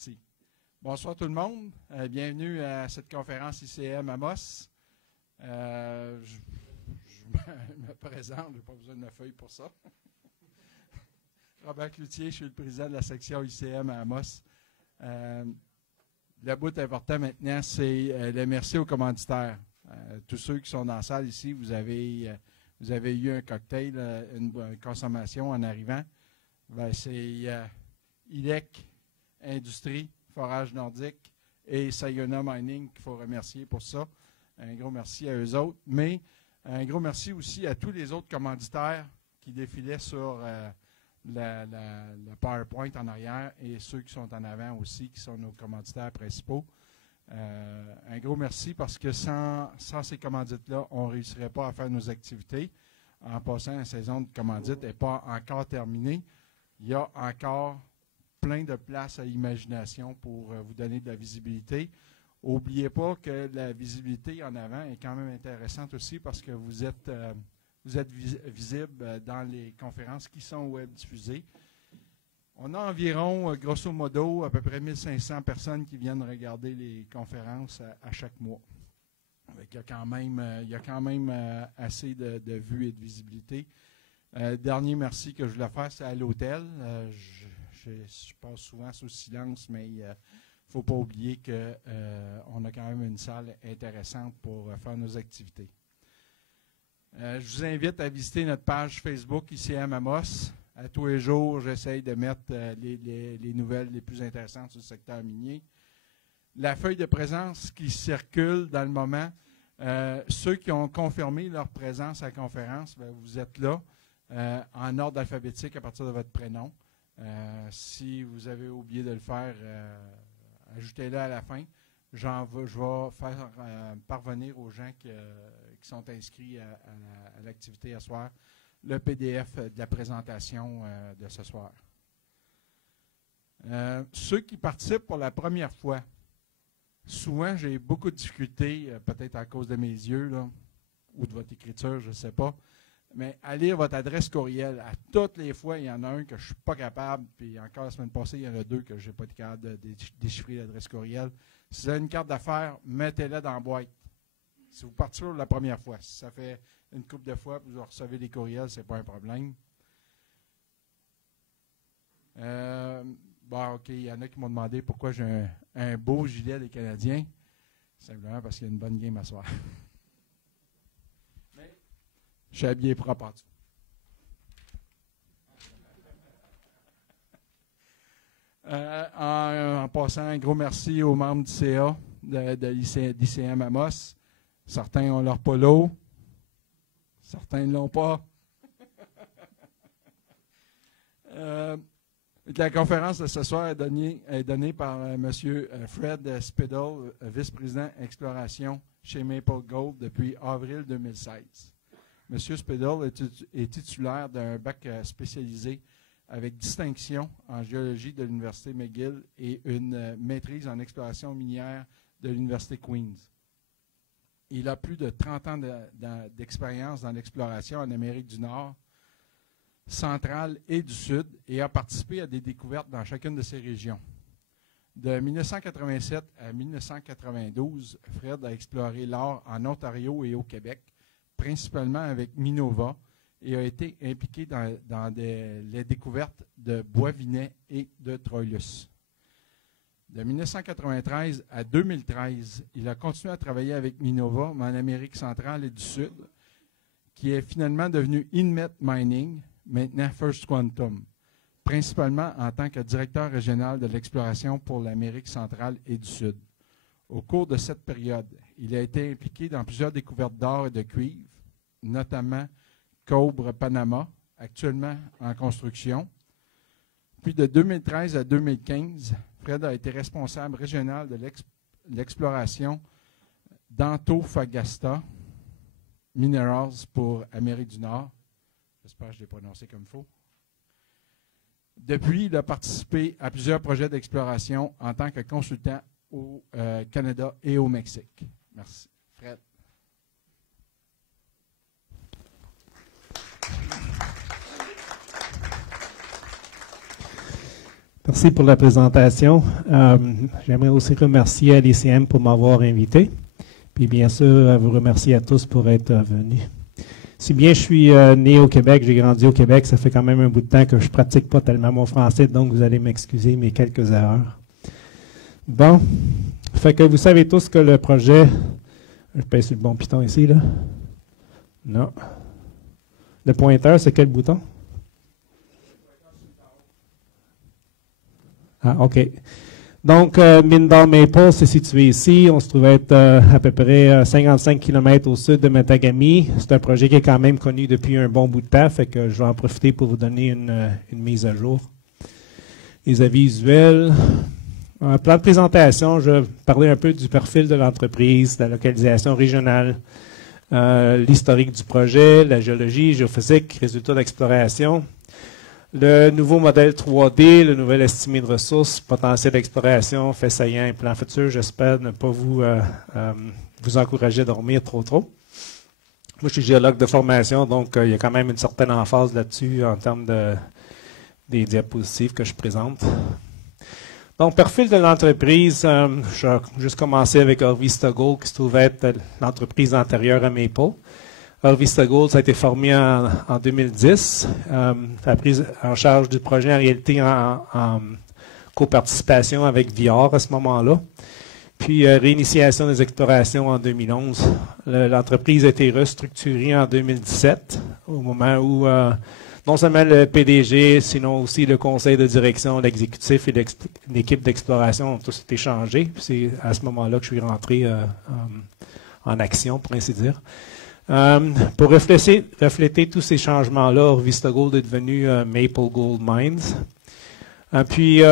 Merci. Bonsoir tout le monde. Bienvenue à cette conférence ICM Amos. Je me présente, je n'ai pas besoin de ma feuille pour ça. Robert Cloutier, je suis le président de la section ICM à Amos. Le bout important maintenant, c'est le merci aux commanditaires. Tous ceux qui sont dans la salle ici, vous avez eu un cocktail, une consommation en arrivant. C'est ILEC Industrie, Forage Nordique et Sayona Mining qu'il faut remercier pour ça. Un gros merci à eux autres. Mais un gros merci aussi à tous les autres commanditaires qui défilaient sur la PowerPoint en arrière et ceux qui sont en avant aussi, qui sont nos commanditaires principaux. Un gros merci parce que sans ces commandites-là, on ne réussirait pas à faire nos activités. En passant, la saison de commandite n'est pas encore terminée. Il y a encore plein de place à l'imagination pour vous donner de la visibilité. N'oubliez pas que la visibilité en avant est quand même intéressante aussi parce que vous êtes visible dans les conférences qui sont web diffusées. On a environ, grosso modo, à peu près 1500 personnes qui viennent regarder les conférences à chaque mois. Il y a quand même assez de vues et de visibilité. Dernier merci que je voulais faire, c'est à l'hôtel. Je passe souvent sous silence, mais il ne faut pas oublier qu'on a quand même une salle intéressante pour faire nos activités. Je vous invite à visiter notre page Facebook ICM Amos. À tous les jours, j'essaye de mettre les nouvelles les plus intéressantes sur le secteur minier. La feuille de présence qui circule dans le moment, ceux qui ont confirmé leur présence à la conférence, vous êtes là en ordre alphabétique à partir de votre prénom. Si vous avez oublié de le faire, ajoutez-le à la fin. Je vais faire parvenir aux gens qui sont inscrits à l'activité à soir le PDF de la présentation de ce soir. Ceux qui participent pour la première fois, souvent j'ai beaucoup de difficultés, peut-être à cause de mes yeux là, ou de votre écriture, je ne sais pas, mais à lire votre adresse courriel. À toutes les fois, il y en a un que je ne suis pas capable, puis encore la semaine passée, il y en a deux que je n'ai pas été capable de déchiffrer l'adresse courriel. Si vous avez une carte d'affaires, mettez-la dans la boîte. Si vous partez pour la première fois, si ça fait une couple de fois que vous recevez des courriels, ce n'est pas un problème. OK, il y en a qui m'ont demandé pourquoi j'ai un beau gilet des Canadiens. Simplement parce qu'il y a une bonne game à soir. Mais je suis habillé propre en dessous. En passant, un gros merci aux membres du CA d'ICM Amos. Certains ont leur polo. Certains ne l'ont pas. La conférence de ce soir est donnée par M. Fred Spidle, vice-président exploration chez Maple Gold depuis avril 2016. M. Spidle est titulaire d'un bac spécialisé avec distinction en géologie de l'Université McGill et une maîtrise en exploration minière de l'Université Queen's. Il a plus de 30 ans d'expérience dans l'exploration en Amérique du Nord, centrale et du Sud, et a participé à des découvertes dans chacune de ces régions. De 1987 à 1992, Fred a exploré l'or en Ontario et au Québec, principalement avec Minova, et a été impliqué dans les découvertes de Boisvinet et de Troilus. De 1993 à 2013, il a continué à travailler avec Minova, mais en Amérique centrale et du Sud, qui est finalement devenu Inmet Mining, maintenant First Quantum, principalement en tant que directeur régional de l'exploration pour l'Amérique centrale et du Sud. Au cours de cette période, il a été impliqué dans plusieurs découvertes d'or et de cuivre, notamment Cobre Panama, actuellement en construction. Puis de 2013 à 2015, Fred a été responsable régional de l'exploration d'Antofagasta Minerals pour Amérique du Nord. J'espère que je l'ai prononcé comme il faut. Depuis, il a participé à plusieurs projets d'exploration en tant que consultant au Canada et au Mexique. Merci. Fred. Merci pour la présentation. J'aimerais aussi remercier à l'ICM pour m'avoir invité. Puis bien sûr, vous remercier à tous pour être venus. Si bien je suis né au Québec, j'ai grandi au Québec, ça fait quand même un bout de temps que je pratique pas tellement mon français, donc vous allez m'excuser mes quelques erreurs. Bon, fait que vous savez tous que le projet... Je pèse sur le bon piton ici, là. Non. Le pointeur, c'est quel bouton? Ah, OK. Donc, Mindale Maple, c'est situé ici. On se trouve être à peu près 55 km au sud de Matagami. C'est un projet qui est quand même connu depuis un bon bout de temps, fait que je vais en profiter pour vous donner une mise à jour. Les avis visuels. Un plan de présentation, je vais parler un peu du profil de l'entreprise, de la localisation régionale, l'historique du projet, la géologie, géophysique, résultats d'exploration, le nouveau modèle 3D, le nouvel estimé de ressources, potentiel d'exploration, fait saillant et plan futur. J'espère ne pas vous encourager à dormir trop. Moi, je suis géologue de formation, donc il y a quand même une certaine emphase là-dessus en termes des diapositives que je présente. Donc, profil de l'entreprise, je vais juste commencer avec Orvista Gold, qui se trouve être l'entreprise antérieure à Maple. Orvista Gold, ça a été formé en 2010. Ça a pris en charge du projet en réalité en coparticipation avec Viard à ce moment-là. Puis, réinitiation des explorations en 2011. L'entreprise a été restructurée en 2017, au moment où non seulement le PDG, sinon aussi le conseil de direction, l'exécutif et l'équipe d'exploration ont tous été changés. C'est à ce moment-là que je suis rentré en action, pour ainsi dire. Pour refléter tous ces changements-là, Orvista Gold est devenu Maple Gold Mines. Puis,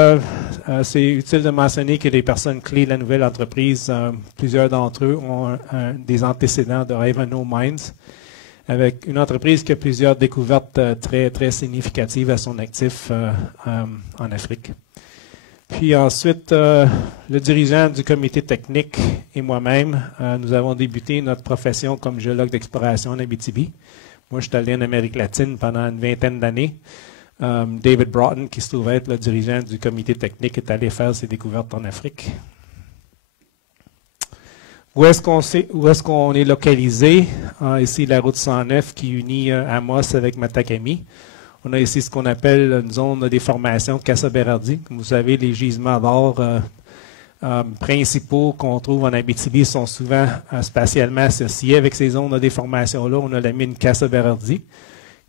c'est utile de mentionner que les personnes clés de la nouvelle entreprise, plusieurs d'entre eux ont des antécédents de Ivanhoe Mines, avec une entreprise qui a plusieurs découvertes très, très significatives à son actif en Afrique. Puis ensuite, le dirigeant du comité technique et moi-même, nous avons débuté notre profession comme géologue d'exploration en Abitibi. Moi, je suis allé en Amérique latine pendant une vingtaine d'années. David Broughton, qui se trouvait être le dirigeant du comité technique, est allé faire ses découvertes en Afrique. Où est-ce qu'on est localisé? Ici, la route 109 qui unit Amos avec Matagami. On a ici ce qu'on appelle une zone de déformation Casa Berardi. Comme vous savez, les gisements d'or principaux qu'on trouve en Abitibi sont souvent spatialement associés avec ces zones de déformation-là. On a la mine Casa Berardi,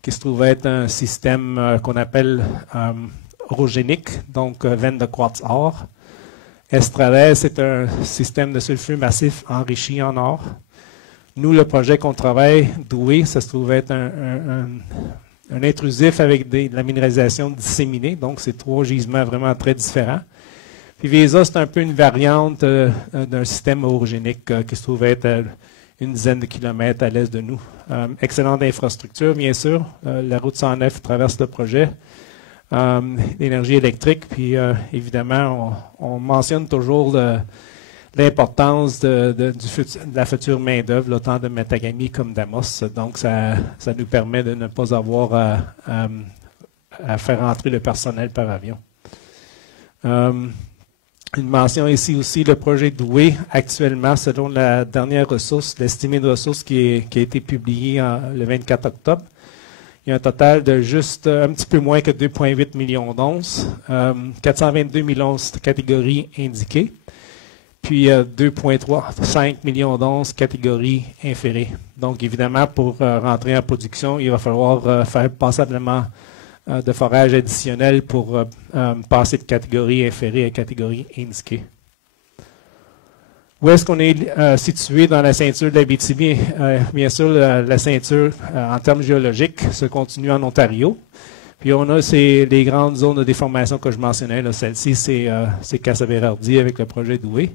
qui se trouve être un système qu'on appelle orogénique, donc veine de quartz or. Estrades, c'est un système de sulfure massif enrichi en or. Nous, le projet qu'on travaille, Doué, ça se trouve être un intrusif avec de la minéralisation disséminée, donc c'est trois gisements vraiment très différents. Puis Vesa, c'est un peu une variante d'un système orogénique qui se trouve être une dizaine de kilomètres à l'est de nous. Excellente infrastructure, bien sûr. La route 109 traverse le projet. L'énergie électrique, puis évidemment, on mentionne toujours l'importance de la future main-d'œuvre, autant de Matagami comme d'Amos. Donc, ça nous permet de ne pas avoir à faire entrer le personnel par avion. Une mention ici aussi, le projet Doué, actuellement, selon la dernière ressource, l'estimé de ressources qui a été publié le 24 octobre, il y a un total de juste un petit peu moins que 2,8 millions d'onces, 422 000 onces catégorie indiquée, puis 2,5 millions d'onces catégorie inférée. Donc, évidemment, pour rentrer en production, il va falloir faire passablement de forage additionnel pour passer de catégorie inférée à catégorie indiquée. Où est-ce qu'on est situé dans la ceinture de l'Abitibi? Bien sûr, la ceinture, en termes géologiques, se continue en Ontario. Puis on a les grandes zones de déformation que je mentionnais. Celle-ci, c'est Casa Berardi avec le projet Doué.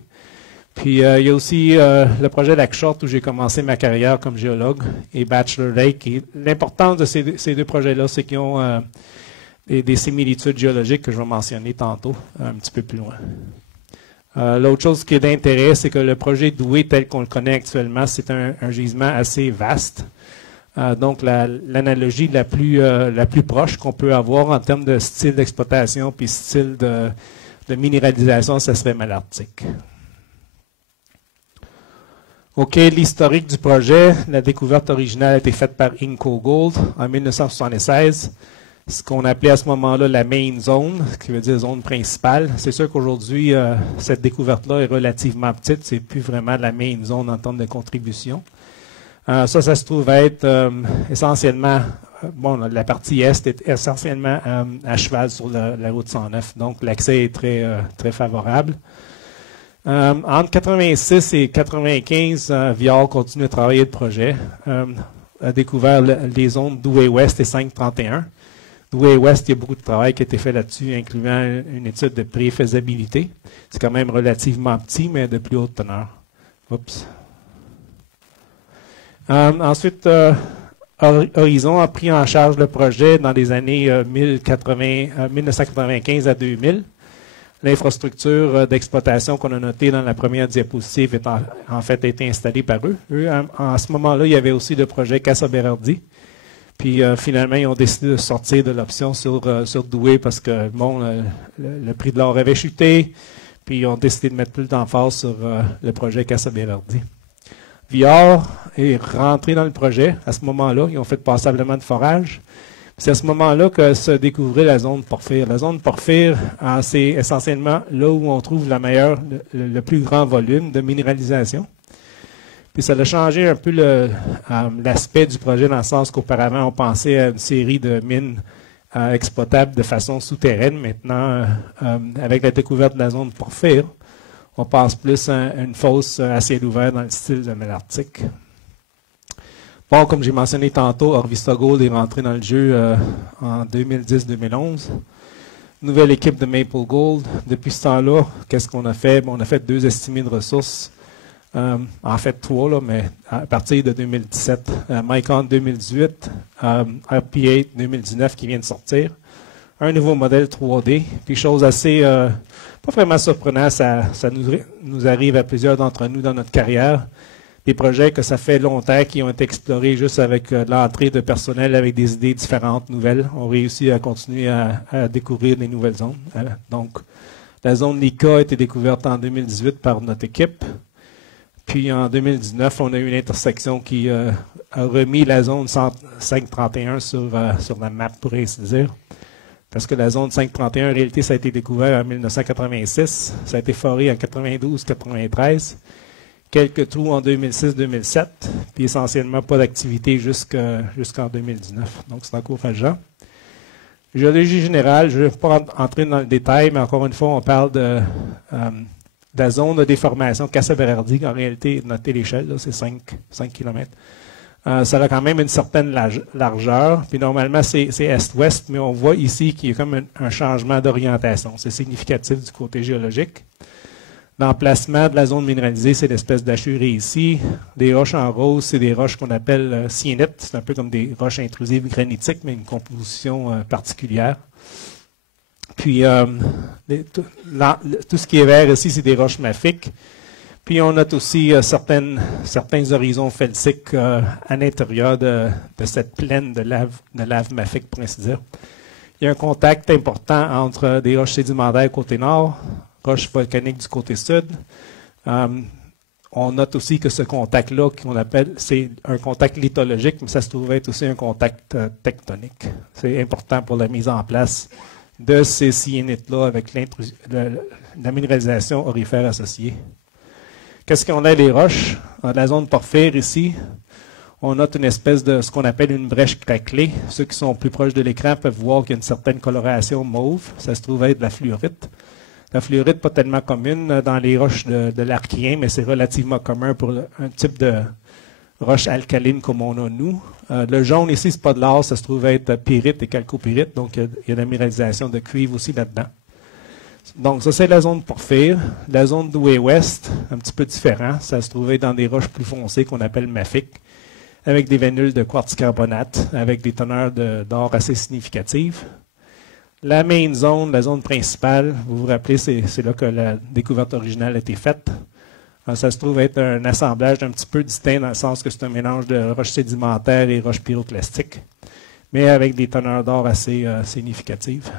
Puis il y a aussi le projet Lac Short où j'ai commencé ma carrière comme géologue et Bachelor Lake. L'importance de ces deux projets-là, c'est qu'ils ont des similitudes géologiques que je vais mentionner tantôt, un petit peu plus loin. L'autre chose qui est d'intérêt, c'est que le projet Doué, tel qu'on le connaît actuellement, c'est un gisement assez vaste. Donc, l'analogie la plus proche qu'on peut avoir en termes de style d'exploitation puis style de minéralisation, ce serait Malartic. OK, l'historique du projet. La découverte originale a été faite par Inco Gold en 1976. Ce qu'on appelait à ce moment-là la main zone, ce qui veut dire zone principale. C'est sûr qu'aujourd'hui, cette découverte-là est relativement petite. C'est plus vraiment la main zone en termes de contribution. Ça se trouve être essentiellement, la partie est est essentiellement à cheval sur la route 109. Donc, l'accès est très favorable. Entre 86 et 95, Viard continue à travailler le projet. A découvert les zones Douai-Ouest et 531. Douai-Ouest, il y a beaucoup de travail qui a été fait là-dessus, incluant une étude de pré-faisabilité. C'est quand même relativement petit, mais de plus haute teneur. Oups. Ensuite, Horizon a pris en charge le projet dans les années 1995 à 2000. L'infrastructure d'exploitation qu'on a notée dans la première diapositive est en fait été installée par eux. En ce moment-là, il y avait aussi le projet Casa Berardi. Puis finalement, ils ont décidé de sortir de l'option sur Douai parce que le prix de l'or avait chuté. Puis ils ont décidé de mettre plus d'emphase sur le projet Casa Berardi. Viard est rentré dans le projet. À ce moment-là, ils ont fait passablement de forage. C'est à ce moment-là que se découvrait la zone porphyre. La zone porphyre, c'est essentiellement là où on trouve le plus grand volume de minéralisation. Puis ça a changé un peu l'aspect du projet dans le sens qu'auparavant, on pensait à une série de mines exploitables de façon souterraine. Maintenant, avec la découverte de la zone porphyre, on pense plus à une fosse à ciel ouvert dans le style de Malartic. Bon, comme j'ai mentionné tantôt, Orvista Gold est rentré dans le jeu en 2010-2011. Nouvelle équipe de Maple Gold. Depuis ce temps-là, qu'est-ce qu'on a fait? Bon, on a fait 2 estimés de ressources. En fait 3, là, mais à partir de 2017. Micron 2018, RP8 2019 qui vient de sortir. Un nouveau modèle 3D. Puis chose assez, pas vraiment surprenante, ça nous arrive à plusieurs d'entre nous dans notre carrière. Des projets que ça fait longtemps qui ont été explorés juste avec l'entrée de personnel avec des idées différentes, nouvelles. On réussit à continuer à découvrir des nouvelles zones. Donc, la zone Lika a été découverte en 2018 par notre équipe. Puis en 2019, on a eu une intersection qui a remis la zone 531 sur la map, pour ainsi dire. Parce que la zone 531, en réalité, ça a été découvert en 1986. Ça a été foré en 92-93. Quelques trous en 2006-2007, puis essentiellement pas d'activité jusqu'en 2019. Donc, c'est encourageant. Géologie générale, je ne vais pas entrer dans le détail, mais encore une fois, on parle de la zone de déformation Casa Berardi. En réalité, notez l'échelle, c'est 5 km. Ça a quand même une certaine largeur, puis normalement, c'est est-ouest, mais on voit ici qu'il y a comme un changement d'orientation. C'est significatif du côté géologique. L'emplacement de la zone minéralisée, c'est l'espèce d'achurée ici. Des roches en rose, c'est des roches qu'on appelle syénites. C'est un peu comme des roches intrusives granitiques, mais une composition particulière. Puis, tout ce qui est vert ici, c'est des roches mafiques. Puis, on note aussi certains horizons felsiques à l'intérieur de cette plaine de lave mafique, pour ainsi dire. Il y a un contact important entre des roches sédimentaires côté nord, roches volcaniques du côté sud. On note aussi que ce contact-là, qu'on appelle, c'est un contact lithologique, mais ça se trouve être aussi un contact tectonique. C'est important pour la mise en place de ces syénites-là avec la minéralisation aurifère associée. Qu'est-ce qu'on a les roches? Dans la zone porphyre ici, on note une espèce de ce qu'on appelle une brèche craquelée. Ceux qui sont plus proches de l'écran peuvent voir qu'il y a une certaine coloration mauve. Ça se trouve être de la fluorite. La fluorite, pas tellement commune dans les roches de l'Archien, mais c'est relativement commun pour un type de roche alcaline comme on a nous. Le jaune ici, c'est pas de l'or, ça se trouve être pyrite et calcopyrite, donc il y a de la minéralisation de cuivre aussi là-dedans. Donc ça, c'est la zone porphyre. La zone d'Ouest, un petit peu différent, ça se trouvait dans des roches plus foncées qu'on appelle mafiques, avec des vénules de quartz carbonate, avec des teneurs d'or assez significatives. La main zone, la zone principale, vous vous rappelez, c'est là que la découverte originale a été faite. Ça se trouve être un assemblage un petit peu distinct dans le sens que c'est un mélange de roches sédimentaires et roches pyroclastiques, mais avec des teneurs d'or assez significatives.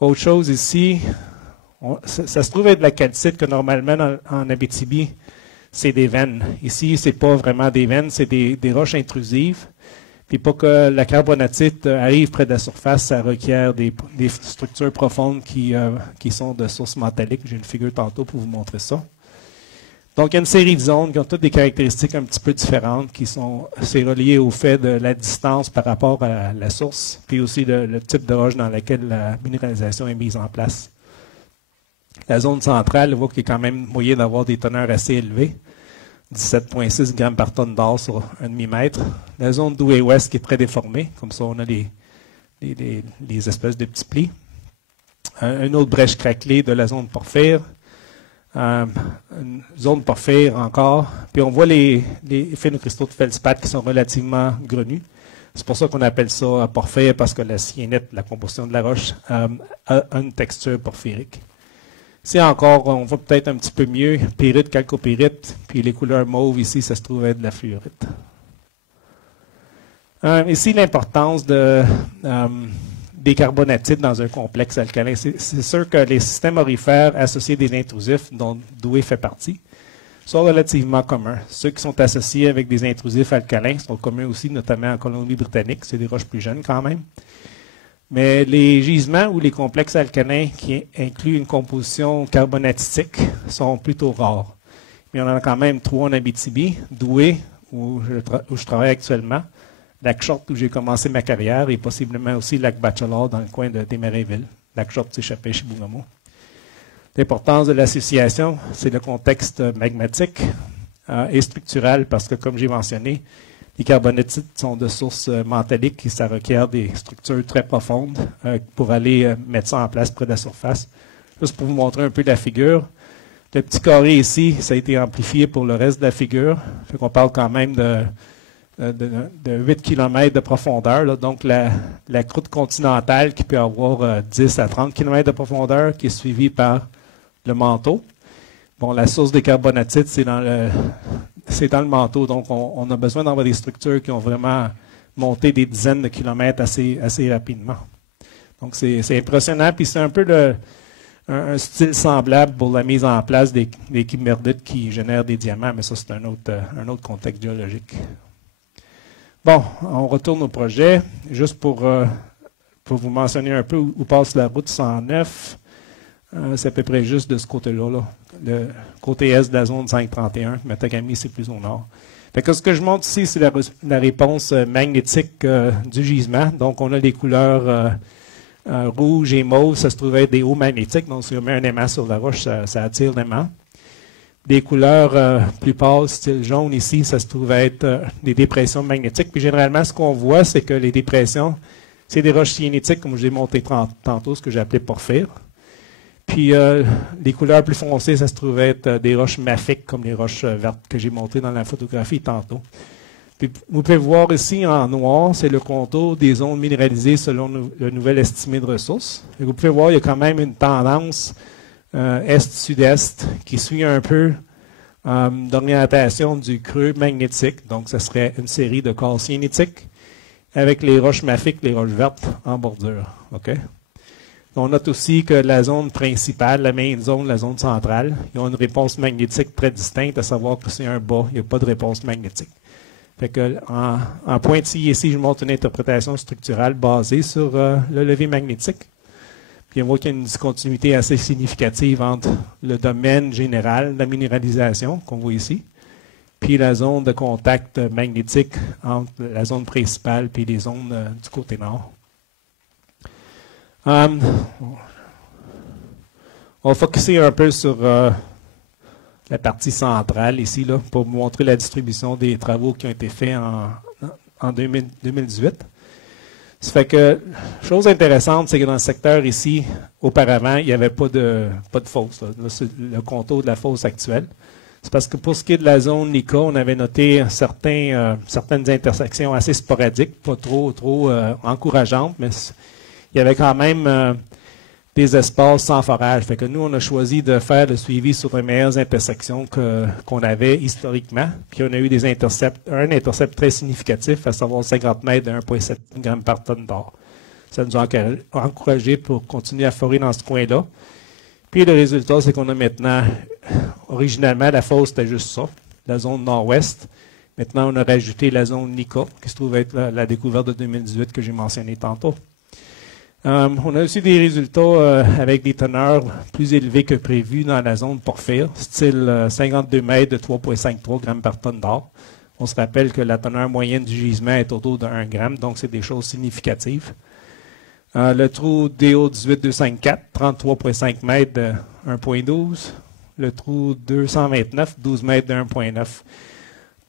Autre chose ici, ça se trouve être de la calcite que normalement en Abitibi, c'est des veines. Ici, c'est pas vraiment des veines, c'est des roches intrusives. Puis pour que la carbonatite arrive près de la surface, ça requiert des structures profondes qui sont de source métallique. J'ai une figure tantôt pour vous montrer ça. Donc, il y a une série de zones qui ont toutes des caractéristiques un petit peu différentes, c'est relié au fait de la distance par rapport à la source, puis aussi le type de roche dans laquelle la minéralisation est mise en place. La zone centrale, on voit qu'il y a quand même moyen d'avoir des teneurs assez élevées, 17,6 grammes par tonne d'or sur un demi-mètre. La zone d'ouest qui est très déformée, comme ça on a les espèces de petits plis. Une autre brèche craquelée de la zone porphyre. Une zone porphyre encore. Puis on voit les phénocristaux de feldspath qui sont relativement grenus. C'est pour ça qu'on appelle ça porphyre, parce que la syénite, la composition de la roche, a une texture porphyrique. Ici encore, on voit peut-être un petit peu mieux pyrite, calcopyrite, puis les couleurs mauves ici, ça se trouve être de la fluorite. Ici, l'importance des carbonatites dans un complexe alcalin. C'est sûr que les systèmes aurifères associés des intrusifs, dont Douai fait partie, sont relativement communs. Ceux qui sont associés avec des intrusifs alcalins sont communs aussi, notamment en Colombie-Britannique. C'est des roches plus jeunes quand même. Mais les gisements ou les complexes alcalins qui incluent une composition carbonatitique sont plutôt rares. Mais on en a quand même 3 en Abitibi, Douai, où je travaille actuellement, Lac Short, où j'ai commencé ma carrière, et possiblement aussi Lac Bachelor dans le coin de Desmarais-Ville. Lac Short s'échappait chez Bougamo. L'importance de l'association, c'est le contexte magmatique et structural, parce que, comme j'ai mentionné, les carbonatites sont de source métallique et ça requiert des structures très profondes pour aller mettre ça en place près de la surface. Juste pour vous montrer un peu la figure. Le petit carré ici, ça a été amplifié pour le reste de la figure. Fait qu'on parle quand même de 8 km de profondeur. Là. Donc, la croûte continentale qui peut avoir 10 à 30 km de profondeur, qui est suivie par le manteau. Bon, la source des carbonatites, c'est dans le manteau. Donc, on a besoin d'avoir des structures qui ont vraiment monté des dizaines de kilomètres assez rapidement. Donc, c'est impressionnant. Puis, c'est un peu un style semblable pour la mise en place des kimberdites qui génèrent des diamants. Mais ça, c'est un autre contexte géologique. Bon, on retourne au projet. Juste pour vous mentionner un peu où passe la route 109. C'est à peu près juste de ce côté-là, là. Le côté est de la zone 531. Matagami, c'est plus au nord. Fait que ce que je montre ici, c'est la réponse magnétique du gisement. Donc, on a les couleurs rouge et mauve. Ça se trouve être des hauts magnétiques. Donc, si on met un aimant sur la roche, ça attire l'aimant. Des couleurs plus pâles, style jaune ici, ça se trouve être des dépressions magnétiques. Puis, généralement, ce qu'on voit, c'est que les dépressions, c'est des roches syénitiques, comme je l'ai montré tantôt, ce que j'ai appelé porphyre. Puis, les couleurs plus foncées, ça se trouve être des roches mafiques, comme les roches vertes que j'ai montrées dans la photographie tantôt. Puis, vous pouvez voir ici en noir, c'est le contour des zones minéralisées selon le nouvel estimé de ressources. Et vous pouvez voir, il y a quand même une tendance est-sud-est qui suit un peu d'orientation du creux magnétique. Donc, ce serait une série de corps syénitiques avec les roches mafiques, les roches vertes en bordure. OK? On note aussi que la zone principale, la main zone, la zone centrale, ils ont une réponse magnétique très distincte, à savoir que c'est un bas, il n'y a pas de réponse magnétique. Fait que en pointillé ici, je montre une interprétation structurale basée sur le levier magnétique. Puis on voit qu'il y a une discontinuité assez significative entre le domaine général de la minéralisation, qu'on voit ici, puis la zone de contact magnétique entre la zone principale et les zones du côté nord. On va focuser un peu sur la partie centrale ici, là, pour vous montrer la distribution des travaux qui ont été faits en 2018. Ça fait que, chose intéressante, c'est que dans le secteur ici, auparavant, il n'y avait pas de fosse. Là, c'est le contour de la fosse actuelle. C'est parce que pour ce qui est de la zone NICA, on avait noté certaines intersections assez sporadiques, pas trop encourageantes, mais il y avait quand même des espaces sans forage. Fait que nous, on a choisi de faire le suivi sur les meilleures intersections qu'on avait historiquement. Puis on a eu un intercept très significatif, à savoir 50 mètres de 1,7 grammes par tonne d'or. Ça nous a encouragé pour continuer à forer dans ce coin-là. Puis le résultat, c'est qu'on a maintenant, originalement, la fosse, c'était juste ça, la zone nord-ouest. Maintenant, on a rajouté la zone Nika, qui se trouve être la découverte de 2018 que j'ai mentionné tantôt. On a aussi des résultats avec des teneurs plus élevées que prévu dans la zone porphyre, style 52 mètres de 3,53 grammes par tonne d'or. On se rappelle que la teneur moyenne du gisement est autour de 1 gramme, donc c'est des choses significatives. Le trou DO18254, 33,5 mètres de 1,12. Le trou 229, 12 mètres de 1,9.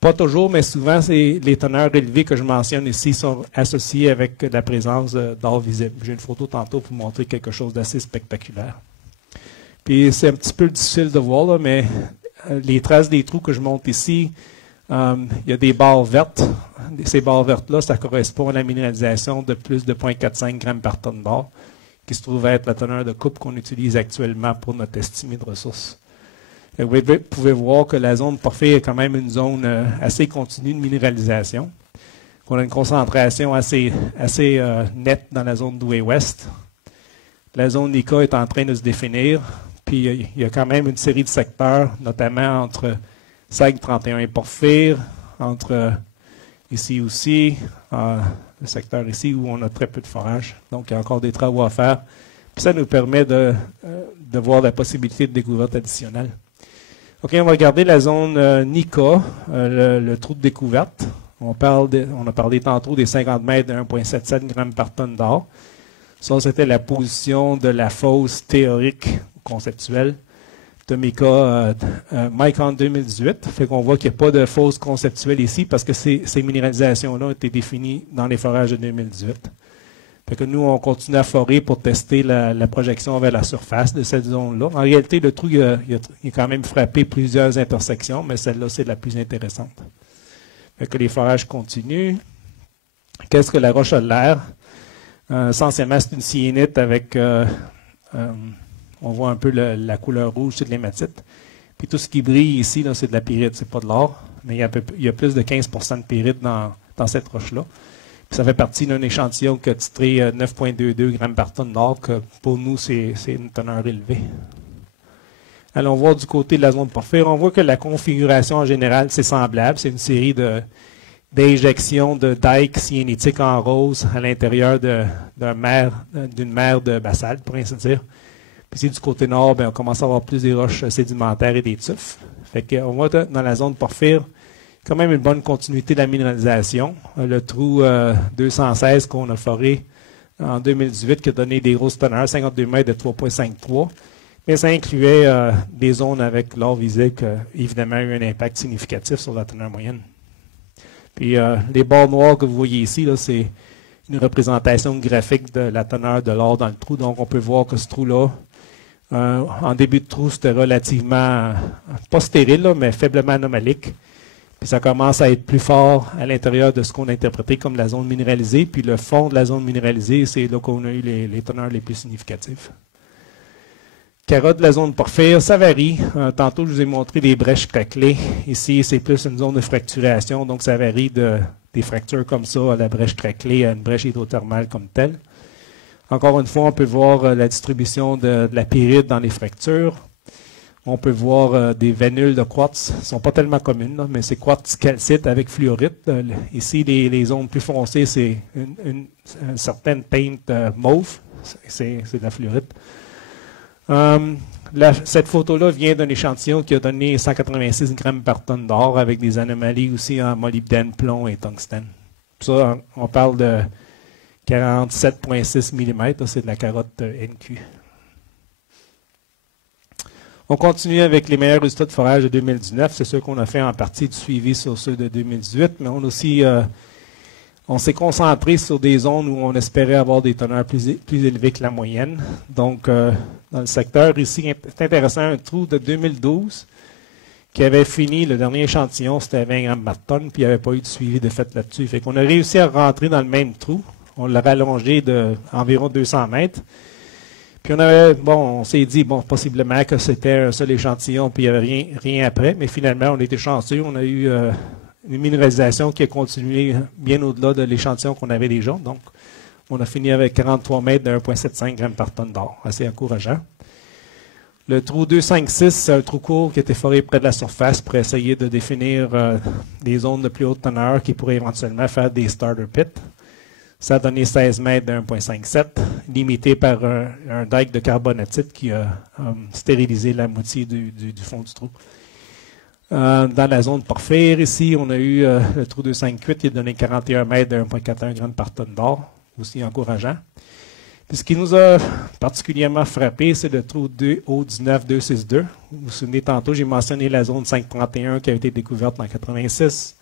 Pas toujours, mais souvent, les teneurs élevées que je mentionne ici sont associées avec la présence d'or visible. J'ai une photo tantôt pour montrer quelque chose d'assez spectaculaire. Puis c'est un petit peu difficile de voir, là, mais les traces des trous que je montre ici, il y a des barres vertes. Ces barres vertes-là, ça correspond à la minéralisation de plus de 0,45 grammes par tonne d'or, qui se trouve être la teneur de coupe qu'on utilise actuellement pour notre estimé de ressources. Vous pouvez voir que la zone porphyre est quand même une zone assez continue de minéralisation. On a une concentration assez nette dans la zone d'ouest. La zone Nika est en train de se définir. Puis il y a quand même une série de secteurs, notamment entre 531 et porphyre, entre ici aussi, le secteur ici où on a très peu de forage. Donc il y a encore des travaux à faire. Puis ça nous permet de voir la possibilité de découverte additionnelle. OK, on va regarder la zone Nika, le trou de découverte. On a parlé tantôt des 50 mètres de 1,77 grammes par tonne d'or. Ça, c'était la position de la fosse théorique ou conceptuelle de Mike en 2018. Fait qu'on voit qu'il n'y a pas de fosse conceptuelle ici parce que ces minéralisations-là ont été définies dans les forages de 2018. Fait que nous, on continue à forer pour tester la projection vers la surface de cette zone-là. En réalité, le trou, il a quand même frappé plusieurs intersections, mais celle-là, c'est la plus intéressante. Fait que les forages continuent. Qu'est-ce que la roche a de l'air? Essentiellement, c'est une syénite avec, on voit un peu la couleur rouge, c'est de l'hématite. Puis tout ce qui brille ici, c'est de la pyrite, c'est pas de l'or, mais il y a plus de 15% de pyrite dans cette roche-là. Ça fait partie d'un échantillon qui a titré 9,22 grammes par tonne d'or, que pour nous, c'est une teneur élevée. Allons voir du côté de la zone porphyre. On voit que la configuration en général, c'est semblable. C'est une série d'injections de dikes syénitiques en rose à l'intérieur d'une mer de basalte, pour ainsi dire. Puis ici, du côté nord, on commence à avoir plus des roches sédimentaires et des tufs. Fait qu'on voit dans la zone porphyre, quand même une bonne continuité de la minéralisation. Le trou 216 qu'on a foré en 2018 qui a donné des grosses teneurs, 52 mètres de 3,53. Mais ça incluait des zones avec l'or visible qui, évidemment, a eu un impact significatif sur la teneur moyenne. Puis les barres noires que vous voyez ici, c'est une représentation graphique de la teneur de l'or dans le trou. Donc, on peut voir que ce trou-là, en début de trou, c'était relativement, pas stérile, là, mais faiblement anomalique. Puis ça commence à être plus fort à l'intérieur de ce qu'on a interprété comme la zone minéralisée. Puis le fond de la zone minéralisée, c'est là qu'on a eu les teneurs les plus significatives. Carotte de la zone porphyre, ça varie. Tantôt, je vous ai montré des brèches craquelées. Ici, c'est plus une zone de fracturation, donc ça varie des fractures comme ça à la brèche craquelée à une brèche hydrothermale comme telle. Encore une fois, on peut voir la distribution de la pyrite dans les fractures. On peut voir des vénules de quartz. Elles ne sont pas tellement communes, là, mais c'est quartz calcite avec fluorite. Ici, les zones plus foncées, c'est une certaine teinte mauve. C'est de la fluorite. Cette photo-là vient d'un échantillon qui a donné 186 grammes par tonne d'or avec des anomalies aussi en molybdène, plomb et tungstène. Ça, on parle de 47,6 mm. C'est de la carotte NQ. On continue avec les meilleurs résultats de forage de 2019. C'est sûr qu'on a fait en partie du suivi sur ceux de 2018, mais on s'est concentré sur des zones où on espérait avoir des teneurs plus élevées que la moyenne. Donc, dans le secteur ici, c'est intéressant, un trou de 2012 qui avait fini, le dernier échantillon, c'était 20 grammes par tonne, puis il n'y avait pas eu de suivi de fait là-dessus. Fait qu'on a réussi à rentrer dans le même trou. On l'a rallongé d'environ 200 mètres. Puis on s'est dit, possiblement que c'était un seul échantillon, puis il n'y avait rien après, mais finalement, on a été chanceux, on a eu une minéralisation qui a continué bien au-delà de l'échantillon qu'on avait déjà. Donc, on a fini avec 43 mètres de 1,75 grammes par tonne d'or, assez encourageant. Le trou 256, c'est un trou court qui a été foré près de la surface pour essayer de définir des zones de plus haute teneur qui pourraient éventuellement faire des starter pits. Ça a donné 16 mètres de 1,57, limité par un dike de carbonatite qui a stérilisé la moitié du fond du trou. Dans la zone porphyre, ici, on a eu le trou 258 qui a donné 41 mètres de 1,41 grammes par tonne d'or, aussi encourageant. Puis ce qui nous a particulièrement frappé, c'est le trou 2O19262. Vous vous souvenez, tantôt, j'ai mentionné la zone 531 qui a été découverte en 86,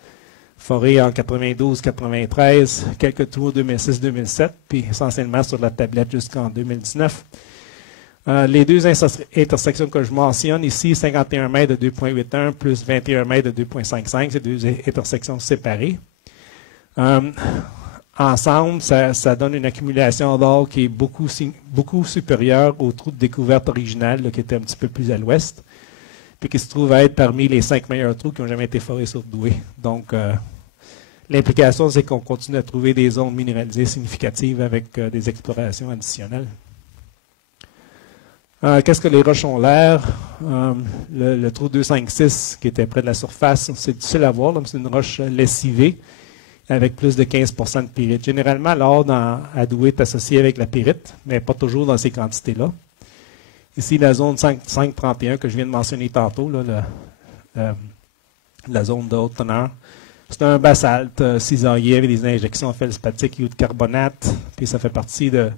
forée en 92-93, quelques trous 2006-2007, puis essentiellement sur la tablette jusqu'en 2019. Les deux intersections que je mentionne ici, 51 mètres de 2,81 plus 21 mètres de 2,55, c'est deux intersections séparées. Ensemble, ça donne une accumulation d'or qui est beaucoup supérieure au trou de découverte original, là, qui était un petit peu plus à l'ouest, puis qui se trouve à être parmi les 5 meilleurs trous qui ont jamais été forés sur Douai. Donc, l'implication, c'est qu'on continue à trouver des zones minéralisées significatives avec des explorations additionnelles. Qu'est-ce que les roches ont l'air? Le trou 256 qui était près de la surface, c'est difficile à voir, c'est une roche lessivée avec plus de 15 de pyrite. Généralement, l'or à Douai est associé avec la pyrite, mais pas toujours dans ces quantités-là. Ici, la zone 531 que je viens de mentionner tantôt, là, la zone de haute teneur. C'est un basalte cisaillé avec des injections feldspathiques ou de carbonate, puis ça fait partie de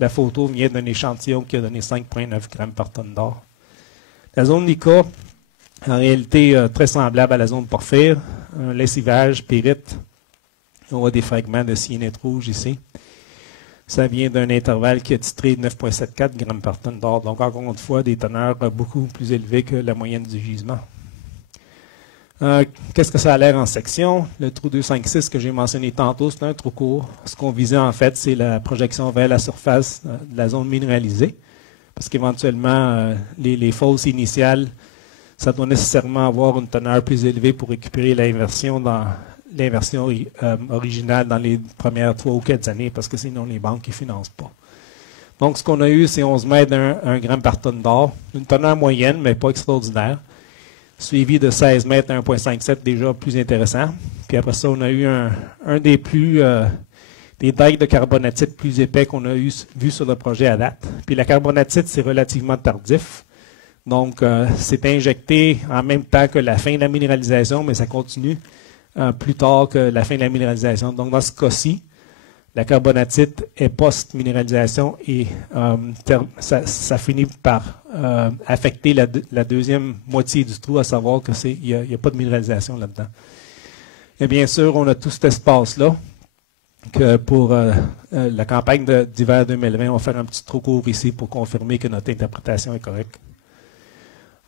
la photo vient d'un échantillon qui a donné 5,9 grammes par tonne d'or. La zone Nika, en réalité, très semblable à la zone porphyre, un lessivage, pyrite. On voit des fragments de cyanite rouge ici. Ça vient d'un intervalle qui a titré 9,74 grammes par tonne d'or. Donc, encore une fois, des teneurs beaucoup plus élevées que la moyenne du gisement. Qu'est-ce que ça a l'air en section? Le trou 256 que j'ai mentionné tantôt, c'est un trou court. Ce qu'on visait, en fait, c'est la projection vers la surface de la zone minéralisée. Parce qu'éventuellement, les fosses initiales, ça doit nécessairement avoir une teneur plus élevée pour récupérer l'inversion originale dans les premières 3 ou 4 années, parce que sinon, les banques ne financent pas. Donc, ce qu'on a eu, c'est 11 mètres d'1 gramme par tonne d'or. Une teneur moyenne, mais pas extraordinaire. Suivi de 16 mètres à 1,57, déjà plus intéressant. Puis après ça, on a eu un des dikes de carbonatite plus épais qu'on a vu sur le projet à date. Puis la carbonatite, c'est relativement tardif. Donc, c'est injecté en même temps que la fin de la minéralisation, mais ça continue plus tard que la fin de la minéralisation. Donc, dans ce cas-ci, la carbonatite est post-minéralisation et ça finit par affecter la deuxième moitié du trou, à savoir qu'il n'y a pas de minéralisation là-dedans. Et bien sûr, on a tout cet espace-là que pour la campagne d'hiver 2020, on va faire un petit trou court ici pour confirmer que notre interprétation est correcte.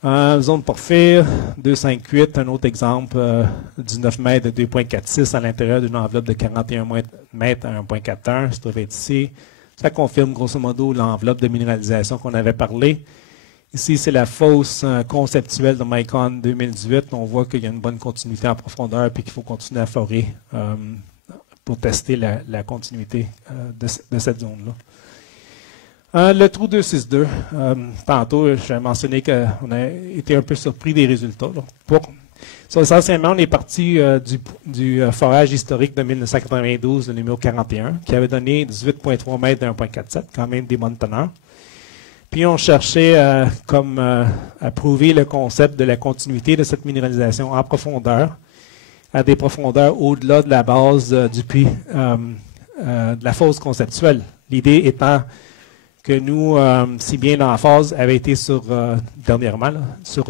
Zone porphyre, 2,58, un autre exemple, 19 mètres de 2,46 à l'intérieur d'une enveloppe de 41 mètres à 1,41, se trouve être ici. Ça confirme grosso modo l'enveloppe de minéralisation qu'on avait parlé. Ici, c'est la fosse conceptuelle de Micon 2018. On voit qu'il y a une bonne continuité en profondeur et qu'il faut continuer à forer pour tester la continuité de cette zone-là. Le trou 262, tantôt, j'ai mentionné qu'on a été un peu surpris des résultats. Essentiellement, on est parti du forage historique de 1992, le numéro 41, qui avait donné 18,3 mètres de 1,47, quand même des bonnes teneurs. Puis on cherchait à prouver le concept de la continuité de cette minéralisation en profondeur, à des profondeurs au-delà de la base du puits, de la fosse conceptuelle. L'idée étant que nous, si bien l'emphase avait été dernièrement, sur